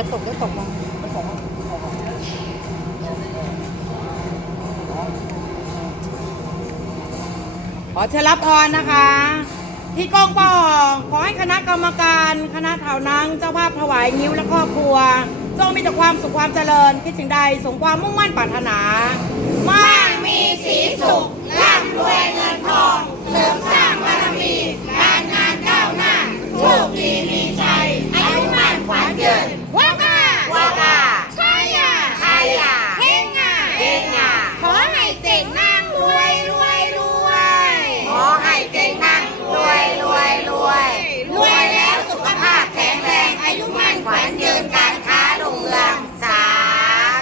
จะตกก็ตกมาขอเชิญรับพรนะคะ ที่กองปองขอให้คณะกรรมการ คณะเถานังเจ้าภาพถวายนิ้วและครอบครัวจงมีแต่ความสุขความเจริญคิดสิ่งใดสมความมุ่งมั่นปรารถนา มั่งมีสีสุขร่ำร ขอให้เจ๋งนั่งรวยรวยรวยขอให้เจ๋งนั่งรวยรวยรวยรวยแล้วสุขภาพแข็งแรงอายุมั่นขวัญยืนการค้ารุ่งเรืองสา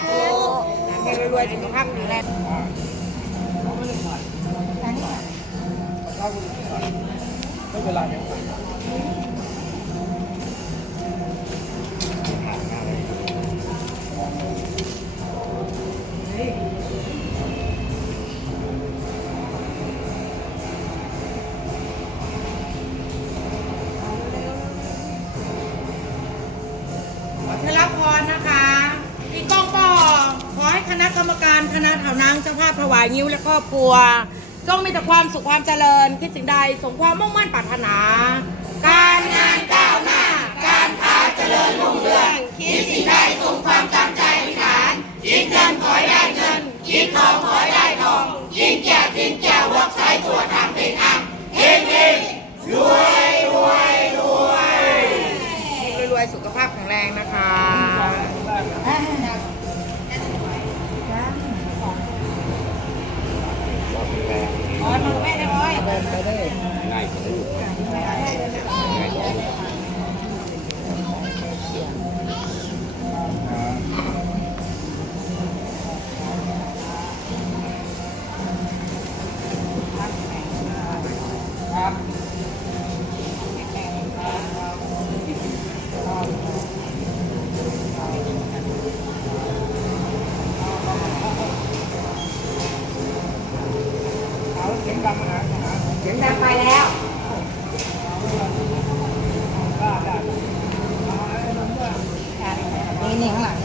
ธุให้รวยๆสุขภาพแข็งแรงไม่เป็นไร พรนะคะที่กองปอขอให้คณะกรรมการคณะแถวนางเจ้าภาพถวายยิ้วและครอบครัวจงมีแต่ความสุขความเจริญ คิดสิ่งใดสมความมุ่งมั่นปรารถนาการ แล้วนี่นี่ข้างหลัง